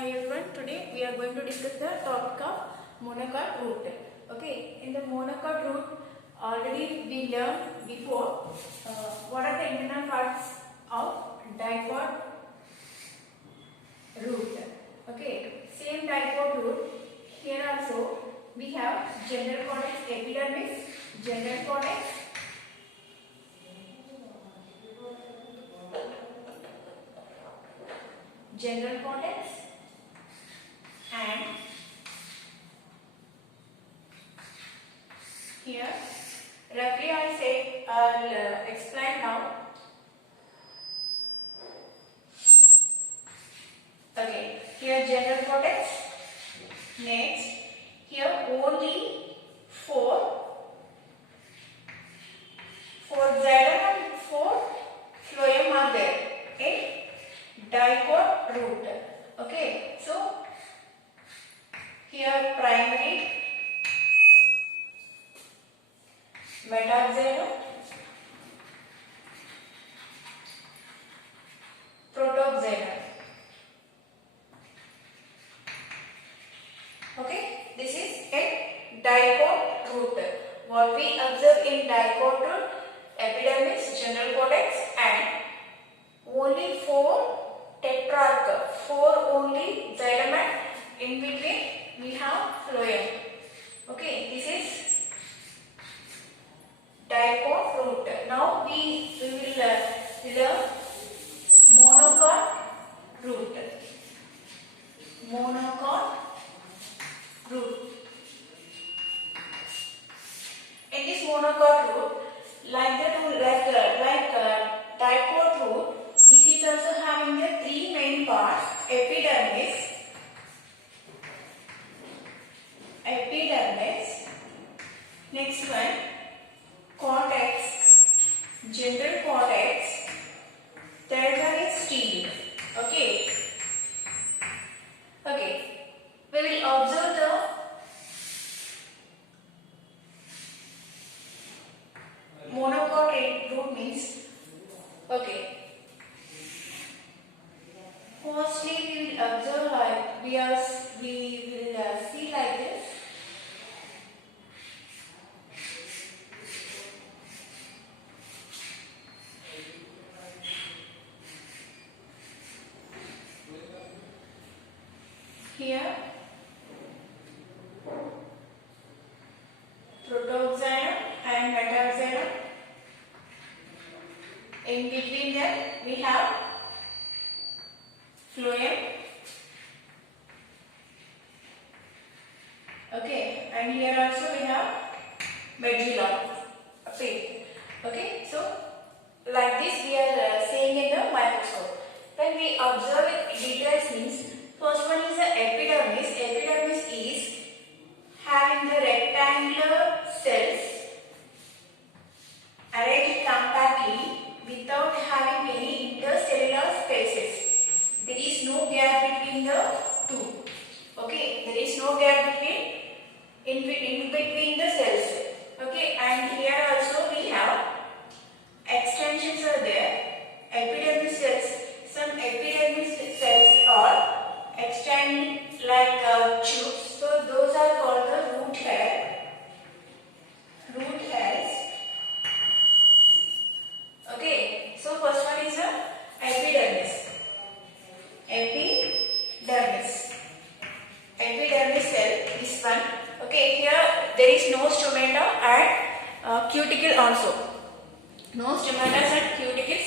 Hi everyone, today we are going to discuss the topic of monocot root. Okay, in the monocot root, already we learned before what are the internal parts of dicot root. Okay, same dicot root. Here also we have general cortex, epidermis, general cortex, and here roughly I'll explain now. Okay, here general cortex. Next, here only four xylem and four phloem are there in dicot root. Okay, so here primary, metaxylem, protoxylem. Okay, this is a dicot root. What we observe in dicot root, epidermis, general cortex, and only four tetrarch, four only xylem, and in between we have phloem. Okay, this is dicot root. Now we will learn monocot root. Monocot root. In this monocot root, like dicot root, this is also having the three main parts: epidermis, next one cortex, general cortex, third one is stele. Okay. We will observe the monocot root means. Okay. Firstly, we will observe like we will see like this. Here, protoxylem and metaxylem. In between them, we have phloem. Okay, and here also we have medulla. Okay, so like this we are seeing in the microscope. When we observe it details means, first one is the epidermis. Epidermis is having the rectangular cells arranged compactly without having any intercellular spaces. There is no gap between the two. Okay, there is no gap in between the cells. Okay, and here also we have extensions are there. Epidermis cells. Some epidermis cells are extend like tubes. So those are called the root hair. Root hairs. Okay. So first one is the epidermis. Epidermis cell. This one. Okay. Here there is no stomata and cuticle also. No stomata and cuticles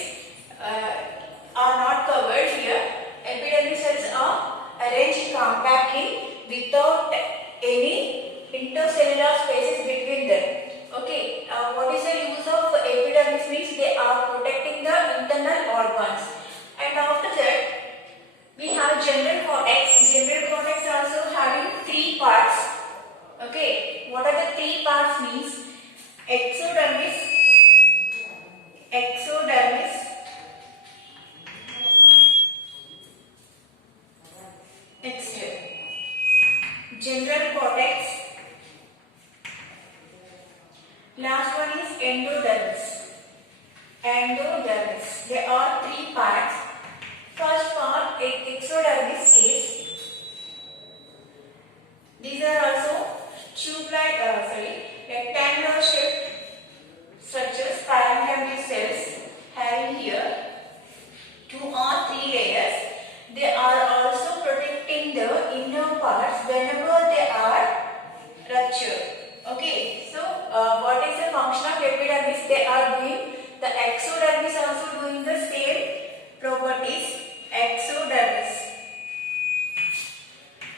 are not covered here. Epidermis cells are arranged compactly without any intercellular spaces between them. Okay, what is the use of epidermis means they are protecting the internal organs. And after that, we have general cortex. General cortex also having three parts. Okay, what are the three parts means? Exodermis, next general cortex, last one is endodermis. There are three parts. First part, exodermis is These are also rectangular shaped structures, parenchymal cells, having here 2 or 3 layers. They are also protecting the inner parts whenever they are ruptured. Okay, so what is the function of epidermis? They are doing, the exodermis also doing the same properties.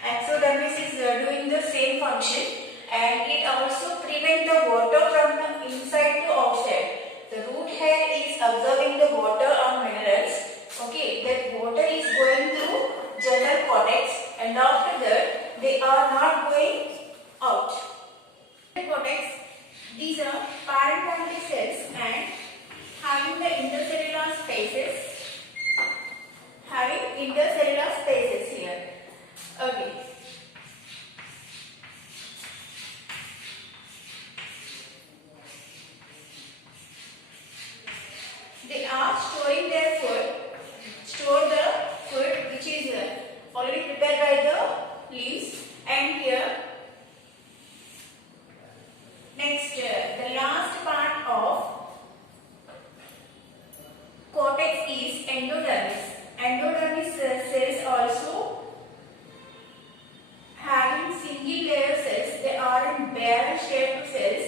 Exodermis is doing the same function, and it also prevents the water from the inside to outside. The root hair is absorbing the water or minerals. Okay, that water is going through general cortex, and after that they are not going out. Cortex, these are parenchymal cells and having the intercellular spaces. Here. Okay. They are storing their food, store the food which is already prepared by the leaves, and here next the last part of cortex is endodermis. Endodermis cells also having single layer cells. They are in barrel shaped cells.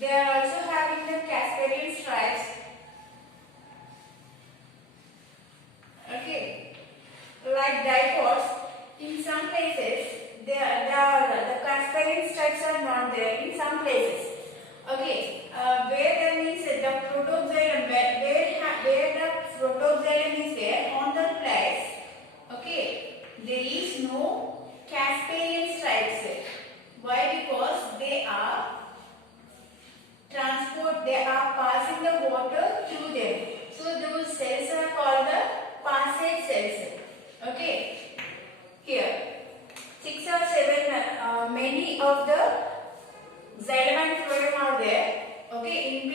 They are also having the Casparian stripes. Okay, like dipods. In some places, the Casparian stripes are not there. In some places, okay, where there means the protoxylem, where the protoxylem is there on the place. Okay, there is no Casparian stripes. Why? Because they are passing the water through them. So those cells are called the passage cells. Okay. Here, 6 or 7, many of the xylem and phloem are there. Okay. In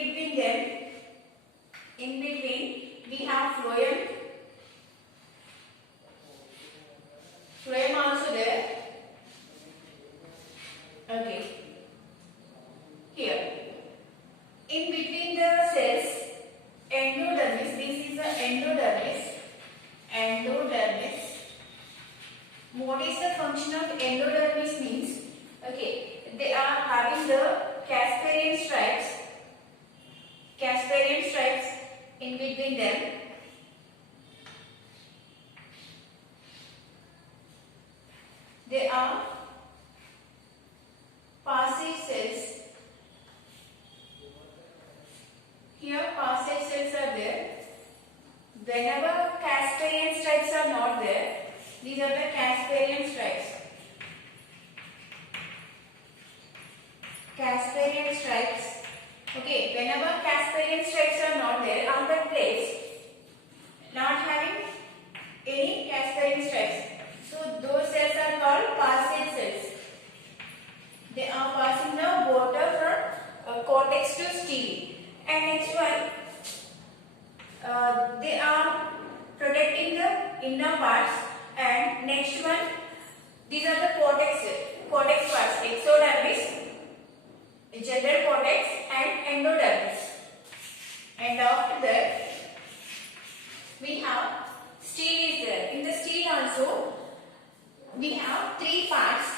between we have phloem. Phloem also there. Okay. Here. In between the cells, endodermis. This is the endodermis. What is the function of endodermis means? Okay, they are having the Casparian stripes in between them. They are passage cells. Here passage cells are there. Whenever Casparian stripes are not there, these are the Casparian stripes. Okay, whenever Casparian stripes are not there on that place, not having any Casparian stripes, so those cells are called passage cells. They are passing the water from cortex to stele. And next one, they are protecting the inner parts. And next one, these are the cortex parts: exodermis, general cortex, and endodermis. And after that, we have stele is there. In the stele also, we have 3 parts.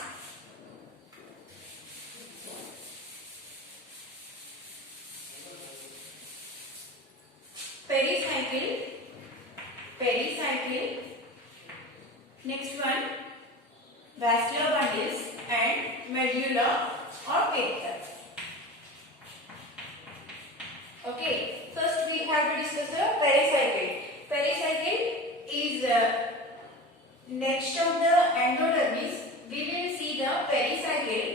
Pericycle, next one vascular bundles, and medulla or peter. Okay, first we have to discuss the pericycle. Pericycle is next of the endodermis. We will see the pericycle.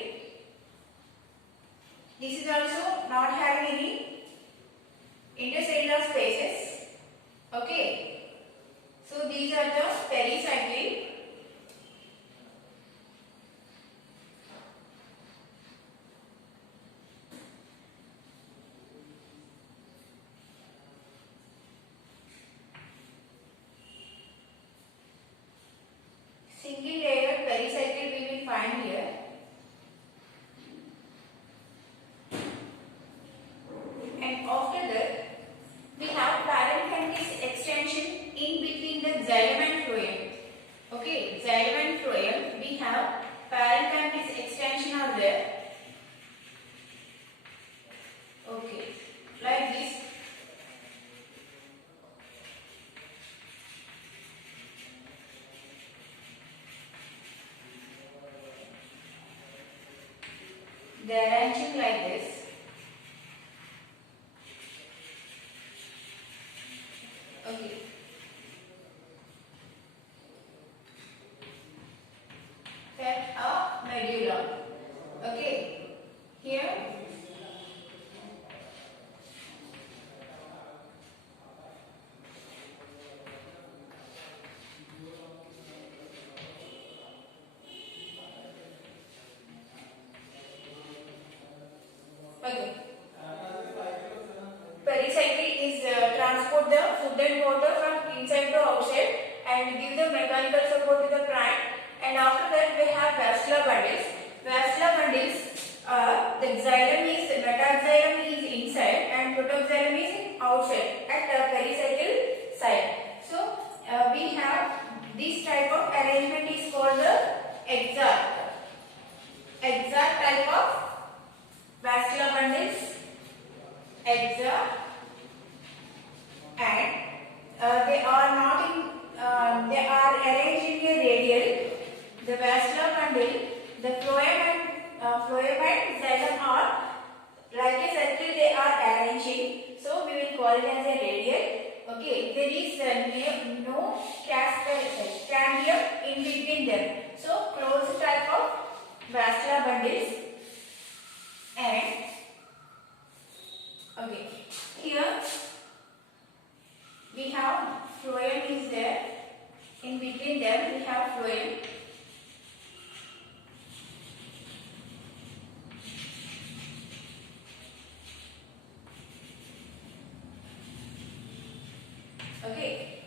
This is also not having any intercellular spaces. Okay, so these are the pericycle. Single layer pericycle. they are arranging like this. Okay. Then a medulla. Okay. Here. Okay. Pericycle is transport the food and water from inside to outside and give the mechanical support to the plant. And after that we have vascular bundles. Vascular bundles the xylem is metaxylem is inside and protoxylem is outside at the pericycle side. So we have this type of arrangement is called the exact type of vascular bundles. Exact, and they are not in. They are arranged in a radial. The vascular bundle, the phloem and xylem are like a circle. They are arranging. So we will call it as a radial. Okay. There is no cambium in between them. So closed type of vascular bundles. And okay, here we have phloem is there. In between them we have phloem. Okay.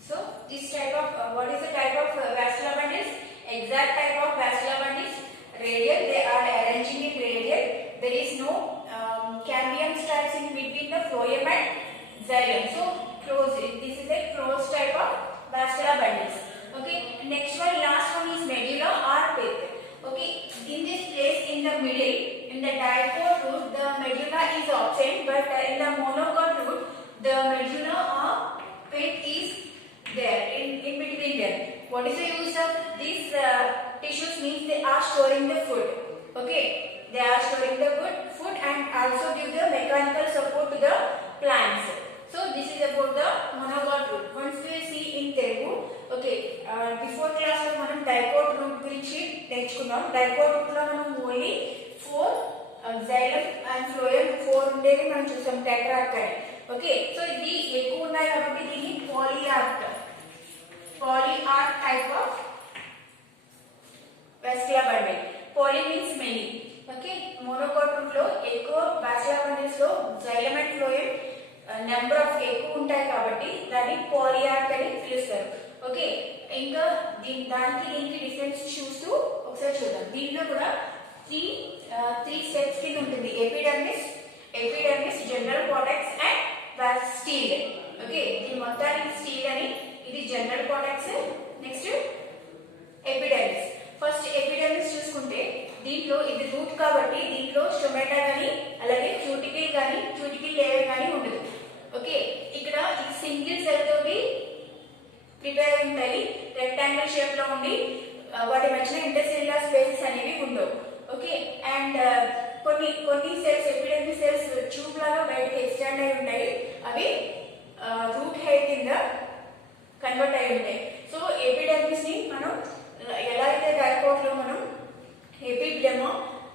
So this type of what is the type of vascular bundles? Exact type of vascular bundles. Radial. They are arranging in radial. There is no cambium straps in between the phloem and xylem. So closed. This is a closed type of vascular bundles. Okay. Next one, last one is medulla or pith. Okay. In this place, in the middle, in the dipole root, the medulla is absent, but in the monogod root, the medulla or pith is there in between them. What is the use of these tissues? Means they are storing the food. Okay. They are storing the food and also give the mechanical support to the plants. So this is about the monogod root. Once we see in Telugu, okay, before class lo manam dipole root gurinchi నేర్చుకున్నాం. Dipole root లో మనం only 4 xylem and phloem 4 ఉండేవి మనం చూసాం tetrarch అని. Okay, so ఇది ఎక్కువ ఉన్నాయి కాబట్టి దీన్ని polyarch type of vascular bundle. Poly means many. Okay, monogod root లో ఎక్కువ vascular bundles లో xylem and phloem number of ఎక్కువ ఉంటాయి కాబట్టి దాన్ని polyarch అని పిలుస్తారు. ఓకే, ఇంకా దానికి దీనికి డిఫరెన్స్ చూస్తూ ఒకసారి చూద్దాం. దీనిలో కూడా త్రీ స్టెప్స్ కింద ఉంటుంది. Epidermis, general cortex and steel. Okay, ఇది మొత్తానికి స్టీల్ అని, ఇది general cortex, next epidermis. First epidermis చూసుకుంటే దీంట్లో ఇది రూట్ కాబట్టి దీంట్లో స్టొమాటా కానీ అలాగే క్యూటికల్ లేయర్ కానీ ఉండదు. ఓకే, ఇక్కడ ఇది సింగిల్ సెల్ తోటి ప్రిపేర్ అయి ఉంటాయి. రెక్టాంగిల్ షేప్ లో ఉండి వాటి మధ్యన ఇంటర్సెల్యులర్ స్పేసెస్ అనేవి ఉండవు. ఓకే, అండ్ కొన్ని సెల్స్ ఎపిడర్మిస్ సెల్స్ ట్యూబ్ లాగా బయటకి ఎక్స్టెండ్ అయి ఉంటాయి. అవి రూట్ హెయిర్ కింద కన్వర్ట్ అయి ఉంటాయి. సో ఎపిడర్మిస్ ని మనం ఎలా అయితే డైకోట్ లో మనం ఎపిడెర్మ్,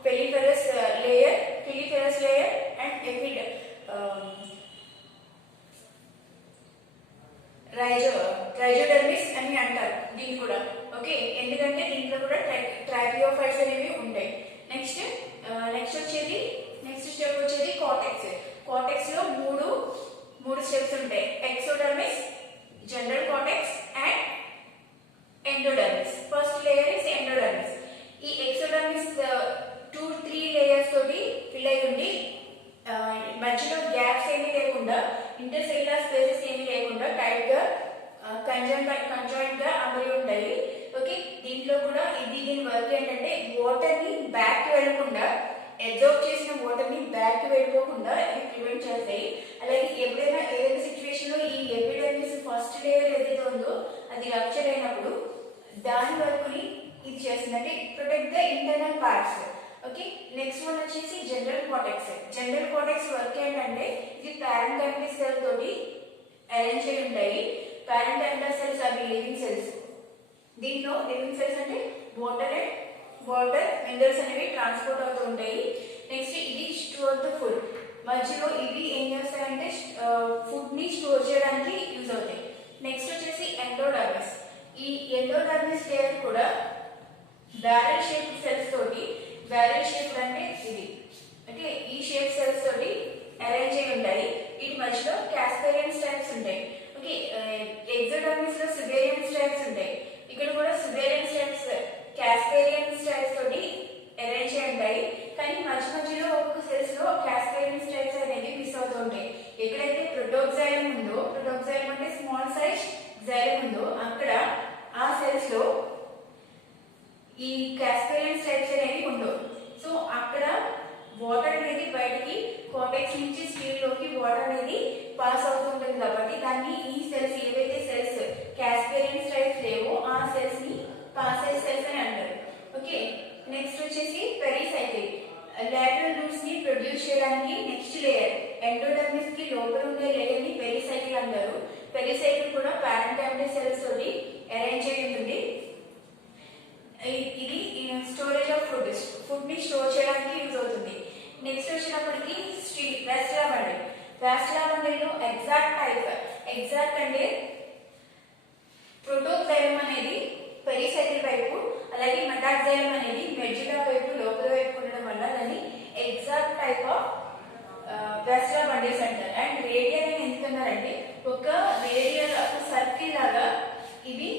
పెరిఫెరస్ లేయర్ అండ్ రైజోడర్మిస్ అని అంటారు దీన్ని కూడా. ఓకే, ఎందుకంటే దీంట్లో కూడా ట్రాకియోఫైట్స్ అనేవి ఉంటాయి. నెక్స్ట్ స్టెప్ వచ్చేది కార్టెక్స్. కార్టెక్స్ లో మూడు స్టెప్స్ ఉంటాయి. Exodermis, general cortex and endodermis. First layer is endodermis. ఈ ఎక్సోడర్మిస్ 2-3 లేయర్స్ తోటి ఫిల్ అయి ఉండి మధ్యలో గ్యాప్స్ ఏమీ లేకుండా, ఇంటర్సెల్యులర్ స్పేసెస్ ఏమీ లేకుండా టైట్ గా కంజాయింట్ గా అమరి ఉంటాయి. ఓకే, దీంట్లో కూడా దీని వర్క్ ఏంటంటే వాటర్ ని బ్యాక్ కి వెళ్ళకుండా, అబ్జర్వ్ చేసిన వాటర్ ని బ్యాక్ కి వెళ్ళిపోకుండా ఇవి ప్రివెంట్ చేస్తాయి. అలాగే ఏదైనా సిచ్యువేషన్ లో ఈ ఎపిడర్మిస్ ఫస్ట్ లేయర్ ఏదైతే ఉందో అది రప్చర్ అయినప్పుడు దాని వర్క్ ని ఇది చేస్తుంది, అంటే protect the internal parts. Okay, next cortex. General cortex work ఏంటంటే ఇది పారెంటైమల్ సెల్ తోటి అరేంజ్ అయి ఉంటాయి. పారెంటైమల్ సెల్స్ అవి లివింగ్ సెల్స్. దీంట్లో లివింగ్ సెల్స్ అంటే వాటర్ మినరల్స్ అనేవి ట్రాన్స్పోర్ట్ అవుతూ ఉంటాయి. నెక్స్ట్ ఇది స్టోర్ ద ఫుడ్. మధ్యలో ఇవి ఏం చేస్తాయంటే ఫుడ్ ని స్టోర్ చేయడానికి యూజ్ అవుతాయి. నెక్స్ట్ వచ్చేసి ఎండోడర్మిస్. ఈ ఎండోడర్మిస్ లేయర్ కూడా బ్యారెల్ షేప్ సెల్స్ తోటి, బ్యారెల్ షేప్ అంటే ఇది ఓకే, ఈ షేప్ సెల్స్ తోటి అరేంజ్ అయి ఉంటాయి. వీటి మధ్యలో క్యాస్పేరియన్ స్ట్రాప్స్ ఉంటాయి. ఓకే, ఎగ్జోడర్మిస్ లో సిబేరియన్ స్ట్రాప్స్ ఉంటాయి. ఇక్కడ కూడా సిబేరియన్ స్ట్రాప్స్ క్యాస్పేరియన్ స్ట్రాప్స్ తోటి అరేంజ్ అయి ఉంటాయి. కానీ మధ్యలో ఒక్కొక్క సెల్స్ లో క్యాస్పేరియన్ స్ట్రాప్స్ అనేవి మిస్ అవుతూ ఉంటాయి. ఎక్కడైతే ప్రోటోక్సైలం ఉందో, ప్రోటోక్సైలం అంటే స్మాల్ సైజ్ జైలం ఉందో, అక్కడ ఆ సెల్స్ లో ఈ క్యాస్పేరియన్ స్ట్రాప్స్ అనేవి ఉండవు. సో అక్కడ వాటర్ అనేది బయటికి కార్టెక్స్ నుంచి స్టీల్ లోకి వాటర్ అనేది పాస్ అవుతూ ఉంటుంది కాబట్టి దాన్ని ఈ సెల్స్ ఏవైతే సెల్స్ క్యాస్పేరియన్ స్ట్రాప్స్ లేవో ఆ సెల్స్ ని పాసెస్ సెల్స్ అని అంటారు. ఓకే, నెక్స్ట్ వచ్చేసి పెరిసైకిల్. లాటరల్ రూట్స్ ని ప్రొడ్యూస్ చేయడానికి నెక్స్ట్ లేయర్ ఎండోడర్మిస్ కి లోపల ఉండే లేయర్ ని పెరిసైకిల్ అంటారు. పెరిసైకిల్ కూడా పారెంటైమల్ సెల్స్ తోటి అరేంజ్ అయి ఉంటుంది. ఇది స్టోరేజ్ ఆఫ్ ఫుడ్ ని స్టోర్ చేయడానికి యూజ్ అవుతుంది. నెక్స్ట్ వచ్చినప్పటికి వాస్కులర్ బండిల్. వాస్కులర్ బండిల్ లో ఎగ్జాక్ట్ అంటే ప్రోటోక్సైలం అనేది పెరిసైకిల్ వైపు, అలాగే మెటాక్సైలం అనేది మెడ్యులా వైపు లోపల వైపు ఉండడం వల్ల దాన్ని exact type of vascular bundles అంటారు. అండ్ రేడియల్ అని ఎందుకన్నారంటే ఒక రేడియల్ ఒక సర్కిల్ లాగా ఇది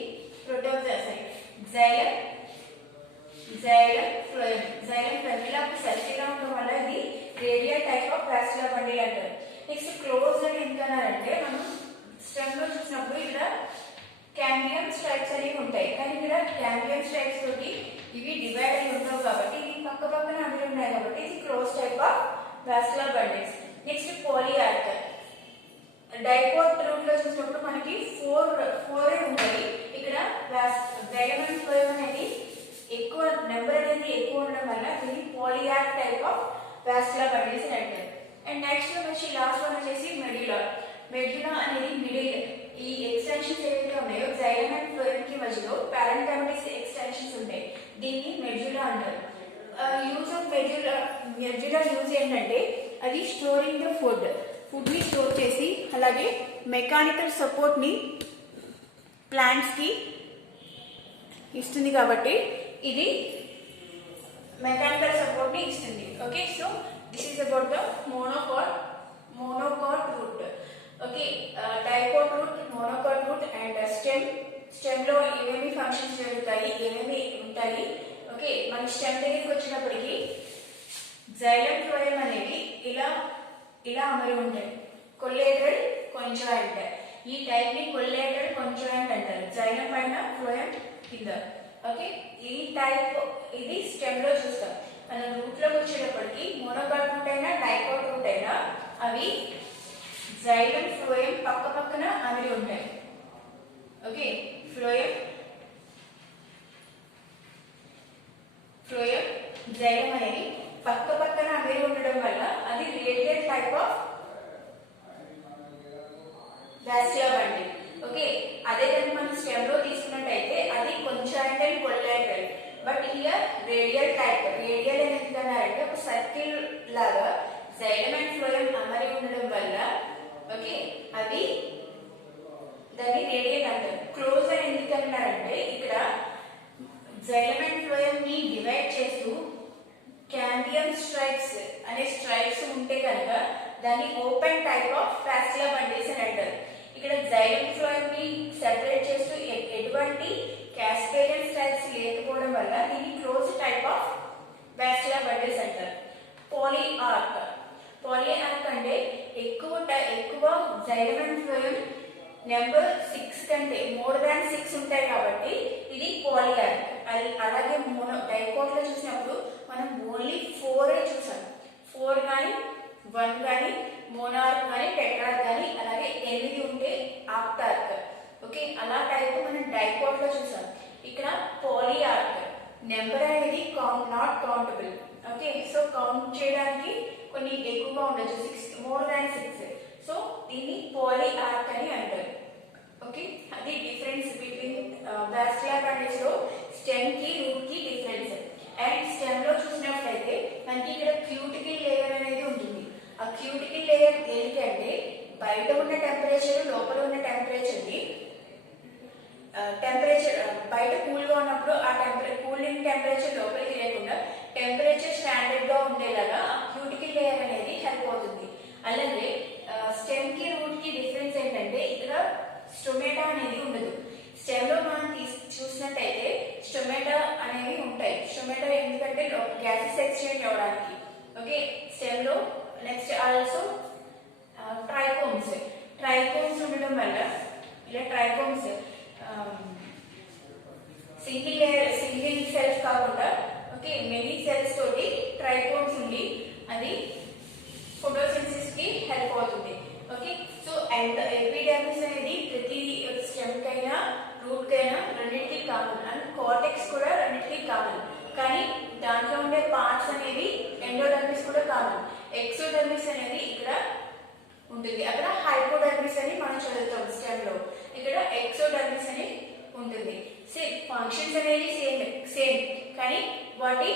ఫ్లోయం ఇలా ఒక సర్కిల్ లా ఉండడం వల్ల ఇది radial type of vascular bundle అంటారు. నెక్స్ట్ క్లోజ్ అని ఎందుకన్నారంటే మనం స్టెమ్ లో చూసినప్పుడు ఇక్కడ క్యాంబియం స్ట్రైప్స్ అనేవి ఉంటాయి. కానీ ఇక్కడ క్యాంబియం స్ట్రైప్స్ తోటి ఇవి డివైడ్ అయి ఉండవు కాబట్టి ఇవి పక్క పక్కన అవి ఉన్నాయి కాబట్టి ఇది close type of vascular bundles. Next polyarch. Dicot root లో చూసినప్పుడు మనకి ఫోర్ ఉంటాయి. ఇక్కడ డైమండ్ ఫ్లోయం అనేది ఎక్కువ నెంబర్ అనేది ఎక్కువ ఉండడం వల్ల దీన్ని పాలియార్క్ టైప్ ఆఫ్ వాస్కులర్ బండిల్స్ అని అంటారు. అండ్ నెక్స్ట్ వచ్చి లాస్ట్ వన్ వచ్చేసి మెడ్యులా అనేది మిడిల్. ఈ ఎక్స్టెన్షన్స్ ఏవైతే ఉన్నాయో జైలం అండ్ ఫ్లోయం కి మధ్యలో పారెంటైమల్ ఎక్స్టెన్షన్స్ ఉంటాయి. దీన్ని మెడ్యులా అంటారు. యూజ్ ఆఫ్ మెడ్యులా యూజ్ ఏంటంటే అది స్టోరింగ్ ద ఫుడ్ ని స్టోర్ చేసి, అలాగే మెకానికల్ సపోర్ట్ ని ప్లాంట్స్ కి ఇస్తుంది కాబట్టి ఇది మెకానికల్ సపోర్ట్ ని ఇస్తుంది. Okay, so this is about the monocot root. Okay, dicot root, monocot root and stem లో ఏమేమి ఫంక్షన్స్ జరుగుతాయి, ఏమేమి ఉంటాయి. ఓకే, మన స్టెమ్ దగ్గరికి వచ్చినప్పటికీ జైలం ఫ్లోయం అనేవి ఇలా అమరి ఉంటాయి. కొల్లేటరల్ కాంజాయింట్. ఈ టైప్ ని కొల్లేటరల్ కాంజాయింట్ అంటారు. జైలం పైన ఫ్లోయం కింద. ఓకే, ఈ టైప్ ఇది స్టెమ్ లో చూస్తాం. మనం రూట్ లోకి వచ్చేటప్పటికి మోనోకాట్ రూట్ అయినా డైకోట్ రూట్ అయినా అవి జైలం ఫ్లోయం పక్క పక్కన అమరి ఉంటాయి. ఓకే, ఫ్లోయం జైలం అనేది పక్క పక్కన అమరి ఉండడం వల్ల అది radial type of vascular bundle. Okay, అదే కానీ మనం స్టెమ్ లో తీసుకున్నట్టయితే అది conjoint and collateral. But here radial type. Radial అని ఎందుకన్నారంటే ఒక సర్కిల్ లాగా జైలం అండ్ ఫ్లోయం అమరి ఉండడం వల్ల ఓకే అవి దాన్ని రేడియల్ అంటారు. క్లోజ్ అని ఎందుకన్నారంటే ఇక్కడ జైలం అండ్ ఫ్లోయం ని డివైడ్ చేస్తూ క్యాంబియం స్ట్రైప్స్ అనే స్ట్రైప్స్ ఉంటే కనుక దాన్ని open type of vascular bundles అని అంటారు. ఇక్కడ జైలం ఫ్లోయం ని సెపరేట్ చేస్తూ ఎటువంటి క్యాస్పేరియన్ స్ట్రైప్స్ లేకపోవడం వల్ల దీన్ని close type of vascular bundles అంటారు. పాలియార్క్ అంటే ఎక్కువ జైలం అండ్ ఫ్లోయం నెంబర్ 6 కంటే మోర్ దాన్ 6 ఉంటాయి కాబట్టి ఇది పాలియార్క్. అలాగే డైకోట్ లో చూసినప్పుడు మనం ఓన్లీ 4 చూసాం. 4 కానీ 1 కానీ మోనార్క్ కానీ టెట్రార్క్ కానీ అలాగే 8 ఉంటే ఆక్టార్క్. ఓకే, అలా టైప్ మనం డైకోట్ లో చూసాం. ఇక్కడ పాలియార్క్ నెంబర్ అనేది not countable. Okay, so count చేయడానికి కొన్ని ఎక్కువగా ఉండొచ్చు, 6 మోర్ దాన్ 6. సో దీన్ని పాలీ ఆర్క్ అని అంటారు. ఓకే, అది డిఫరెన్స్ బిట్వీన్ వాస్కులర్ బండిల్స్ లో స్టెమ్ కి రూట్ కి డిఫరెన్స్. అండ్ స్టెమ్ లో చూసినట్లయితే మనకి ఇక్కడ క్యూటికల్ లేయర్ అనేది ఉంటుంది. ఆ క్యూటికల్ లేయర్ దేనికంటే బయట ఉన్న టెంపరేచర్ లోపల ఉన్న టెంపరేచర్ ని బయట కూల్ గా ఉన్నప్పుడు ఆ కూలింగ్ టెంపరేచర్ లోపలికి లేకుండా టెంపరేచర్ స్టాండర్డ్ గా ఉండేలాగా క్యూటికల్ లేయర్ అనేది హెల్ప్ అవుతుంది. అలాగే స్టెమ్ కి రూట్ కి డిఫరెన్స్ ఏంటంటే ఇక్కడ స్టొమాటా అనేది ఉండదు. స్టెమ్ లో మనం చూసినట్టయితే స్టొమాటా అనేవి ఉంటాయి. స్టొమాటా ఎందుకంటే గ్యాసెస్ ఎక్స్చేంజ్ అవ్వడానికి. ఓకే, స్టెమ్ లో నెక్స్ట్ ఆల్సో ట్రైకోమ్స్ ఉండడం వల్ల ఇలా ట్రైకోమ్స్ సింగిల్ సెల్స్ కాకుండా ఓకే మెనీ సెల్స్ తోటి ట్రైకోమ్స్ ఉండి అది ఫోటోసింథసిస్ కి హెల్ప్ అవుతుంది. ఓకే, సో అండ్ ఎపిడెర్మిస్ అనేది ప్రతి స్టెమ్ కైనా రూట్ కైనా రెండింటికి కామన్, అండ్ కార్టెక్స్ కూడా రెండింటికి కామన్. కానీ దాంట్లో ఉండే పార్ట్స్ అనేవి ఎండోడర్మిస్ కూడా కామన్. ఎక్సోడర్మిస్ అనేది ఇక్కడ ఉంటుంది. అక్కడ హైపోడర్మిస్ అని మనం చదువుతాం స్టెమ్ లో, ఇక్కడ ఎక్సోడర్మిస్ అని ఉంటుంది. ఫంక్షన్స్ అనేది సేమ్ కానీ వాటి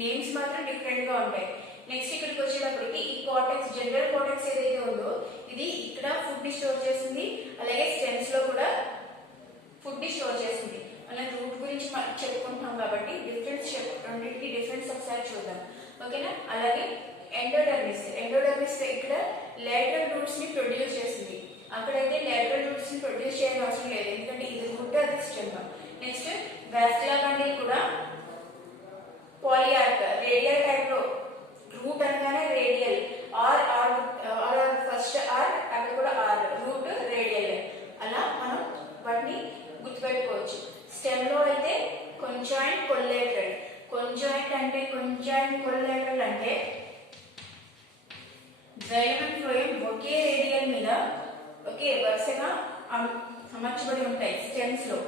నేమ్స్ మాత్రం డిఫరెంట్ గా ఉంటాయి. నెక్స్ట్ ఇక్కడికి వచ్చేటప్పటికి ఈ కార్టెక్స్, జనరల్ కార్టెక్స్ ఏదైతే ఉందో ఇది ఇక్కడ ఫుడ్ ని స్టోర్ చేస్తుంది. అలాగే స్టెమ్స్ లో కూడా ఫుడ్ ని స్టోర్ చేస్తుంది. మనం రూట్ గురించి చెప్పుకుంటున్నాం కాబట్టి రెండింటికి డిఫరెన్స్ ఒకసారి చూద్దాం. ఓకేనా, అలాగే ఎండోడర్మిస్ ఇక్కడ లేటరల్ రూట్స్ ని ప్రొడ్యూస్ చేస్తుంది. అక్కడైతే లేటరల్ రూట్స్ ని ప్రొడ్యూస్ చేయడం అవసరం లేదు, ఎందుకంటే ఇది రూట్ అది స్టెమ్. నెక్స్ట్ వాస్కులర్ బండిల్ కూడా పాలియార్క్ రేడియల్ టైప్ లో, రూట్ అనగానే రేడియల్, ఫస్ట్ ఆర్ అక్కడ కూడా ఆర్, రూట్ రేడియల్, అలా మనం వాటిని గుర్తుపెట్టుకోవచ్చు. స్టెమ్ లో అయితే కొంజాయింట్ కొల్లేటరల్. కొంజాయింట్ కొల్లేటరల్ అంటే జైలం అండ్ ఫ్లోయం ఒకే రేడియల్ మీద ఒకే వరుసగా అమర్చబడి ఉంటాయి స్టెమ్స్ లో.